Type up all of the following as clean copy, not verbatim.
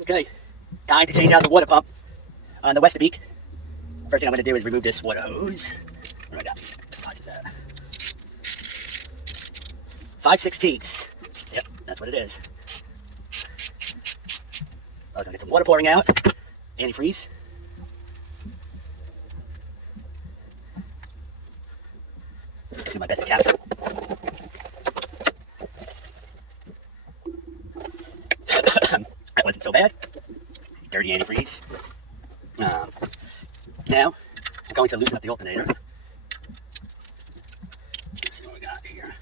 Okay, time to change out the water pump on the westerbeke. First thing I'm going to do is remove this water hose. What do I got? What size is that? 5/16. Yep, that's what it is. I'm going to get some water pouring out. Antifreeze. Do my best to capture. That wasn't so bad. Dirty antifreeze. Now, I'm going to loosen up the alternator. Let's see what we got here.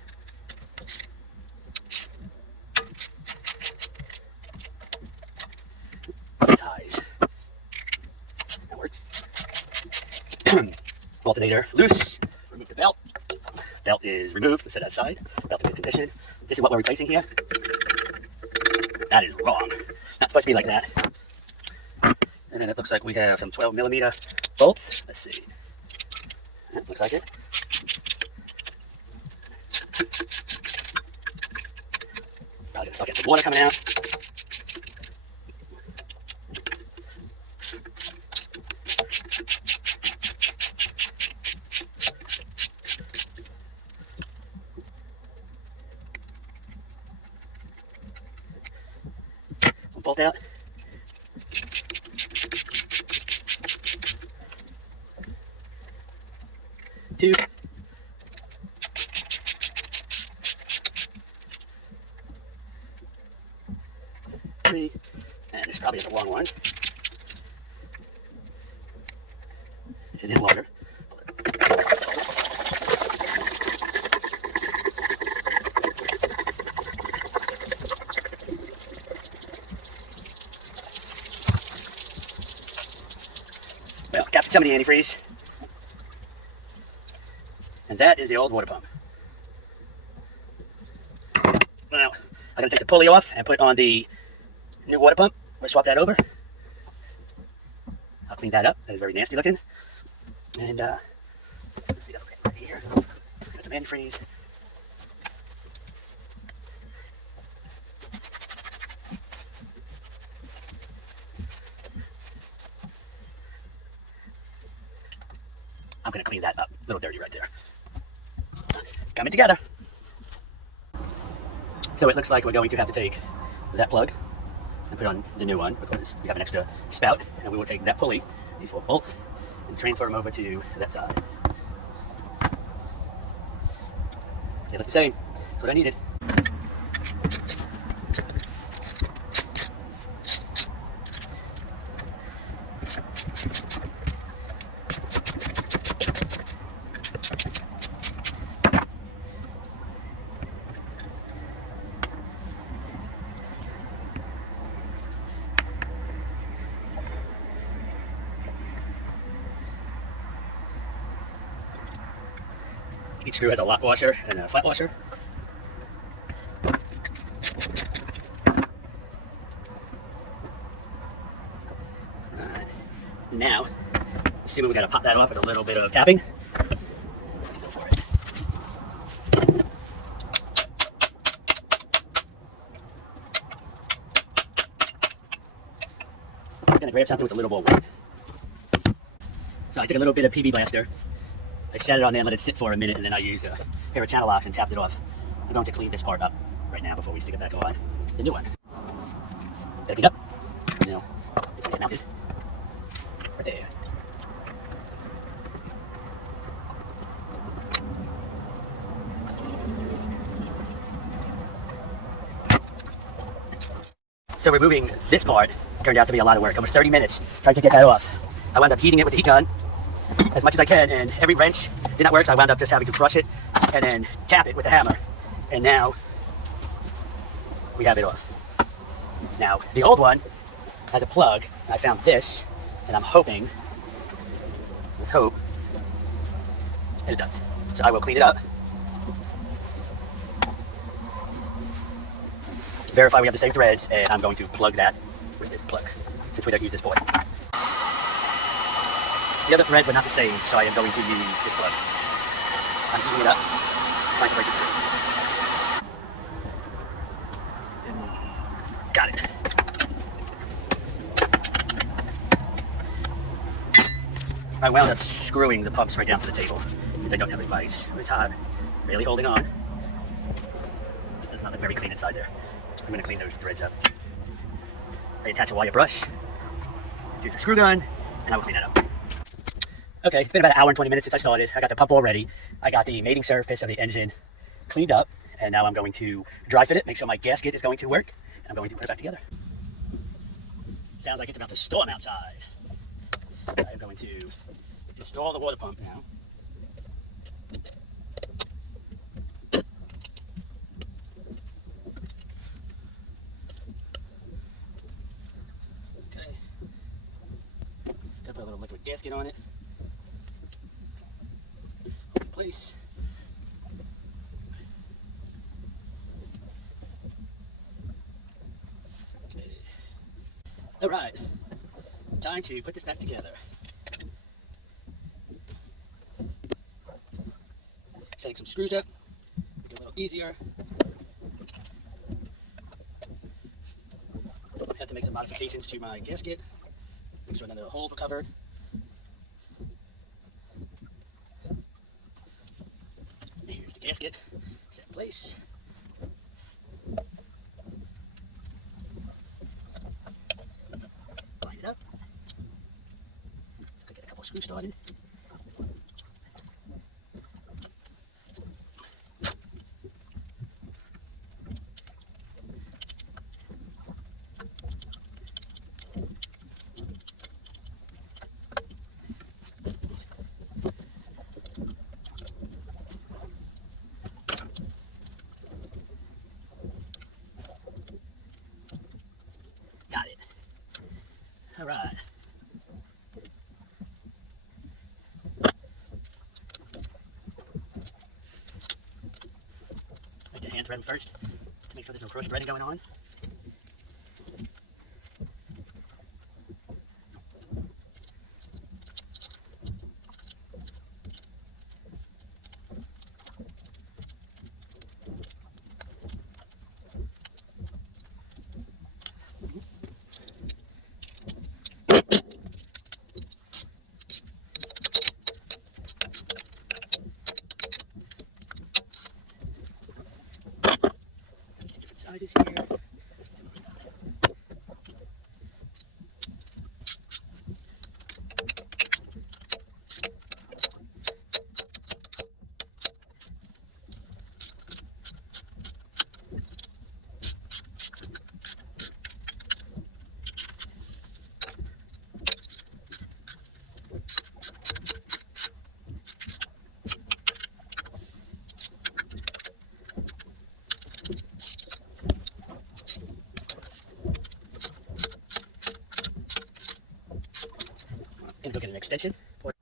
Ties. That works. Alternator loose. Remove the belt. Belt is removed. Set outside. Belt in good condition. This is what we're replacing here. That is wrong. Not supposed to be like that. And then it looks like we have some 12mm bolts. Let's see. That looks like it. Probably gonna start getting some water coming out. One bolt out. Two. Three. And this probably is a long one. It is longer. Well, captured some of the antifreeze. And that is the old water pump. Well, I'm going to take the pulley off and put on the new water pump. We'll swap that over. I'll clean that up. That is very nasty looking. And let's see that right here. Got some antifreeze. I'm going to clean that up. A little dirty right there. Coming together. So it looks like we're going to have to take that plug and put on the new one because we have an extra spout, and we will take that pulley, these 4 bolts, and transfer them over to that side. They look the same. That's what I needed. Each screw has a lock washer and a flat washer. Alright, now, assuming we gotta pop that off with a little bit of tapping. Go for it. I'm gonna grab something with a little more weight. So I took a little bit of PB Blaster. I set it on there and let it sit for a minute, and then I used a pair of channel locks and tapped it off. I'm going to clean this part up right now before we stick it back on the new one. Pick it up. Now, it's get mounted. Right there. So removing this part turned out to be a lot of work. Almost 30 minutes trying to get that off. I wound up heating it with the heat gun as much as I can, and every wrench did not work, so I wound up just having to crush it and then tap it with a hammer. And now we have it off. Now, the old one has a plug, and I found this, and I'm hoping, let's hope, and it does. So I will clean it up. Verify we have the same threads, and I'm going to plug that with this plug, since we don't use this board. The other threads were not the same, so I am going to use this plug. I'm heating it up, trying to break it free. Got it. I wound up screwing the pumps right down to the table since I don't have a vise. It's hot, barely holding on. Does not look very clean inside there. I'm going to clean those threads up. I attach a wire brush to the screw gun, and I will clean that up. Okay, it's been about an hour and 20 minutes since I started. I got the pump all ready. I got the mating surface of the engine cleaned up, and now I'm going to dry fit it, make sure my gasket is going to work, and I'm going to put it back together. Sounds like it's about to storm outside. I'm going to install the water pump now. Okay. Got to put a little liquid gasket on it. Hold in place. Okay. All right. Time to put this back together. Setting some screws up, make it a little easier. I have to make some modifications to my gasket, make sure none of the holes are covered. Here's the gasket, set in place. Line it up. Get a couple screws started. Got it. All right. Make the hand thread first to make sure there's no cross threading going on. Different sizes here. Gonna go get an extension. Now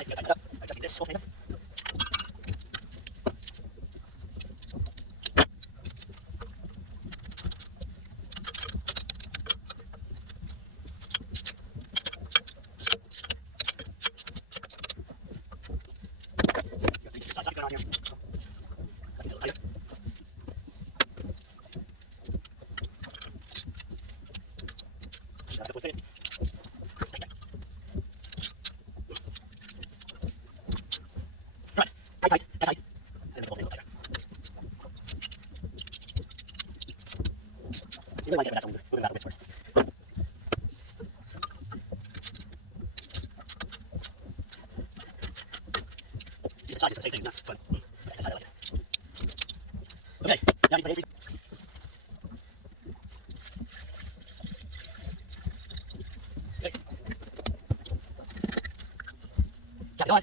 you can back it up, adjusting this whole thing. On here. Right, tight. And then tighter. You really might get it out, so move it out a bit first. The size is the same thing, not fun. That's how I like it. Okay, now you put it. Okay. Got it on.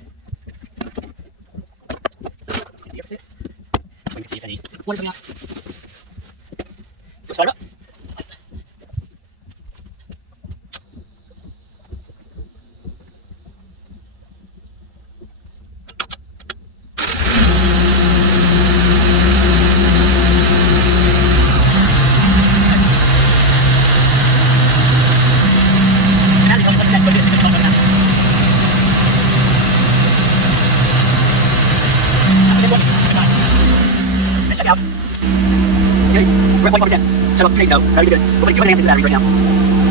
The opposite. So you can see if any water's coming out. So start it up. out. Okay, we're at 24%. So crazy though. Very good. We're putting 200 amps into the batteries right now.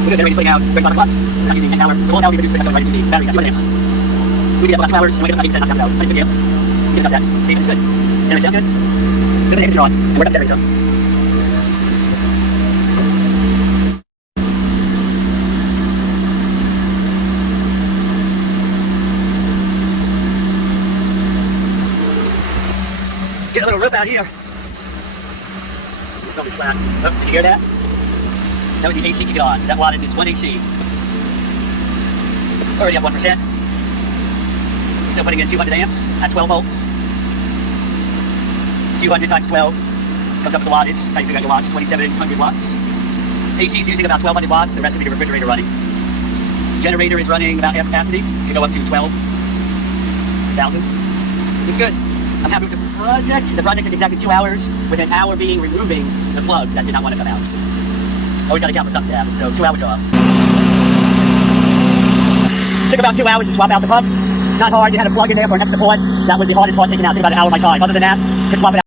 We're good. Generator's putting out 35 watts. We're not using an hour. The whole hour we produce the right into the batteries at 200 amps. We do that for about 2 hours, and we get about 80% knocks out. 150 amps. We can adjust that. See if it's good. Generator sounds good. Good to draw on. And work up the generator zone. Get a little roof out here. It's probably flat. Oh, did you hear that? That was the AC kicking on. So that wattage is 1 AC. Already up 1%. Still putting in 200 amps at 12 volts. 200 times 12 comes up with the wattage. That's how you figure out your watts, 2,700 watts. AC is using about 1,200 watts. The rest will be the refrigerator running. Generator is running about half capacity. You go up to 12,000. It's good. I'm happy with the project. The project took exactly 2 hours, with an hour being removing the plugs that did not want to come out. Always got to count for something to happen, so 2 hour job. Took about 2 hours to swap out the pump. Not hard, you had a plug in there for an extra port. That was the hardest part taking out. Took about an hour of my time. Other than that, just swap it out.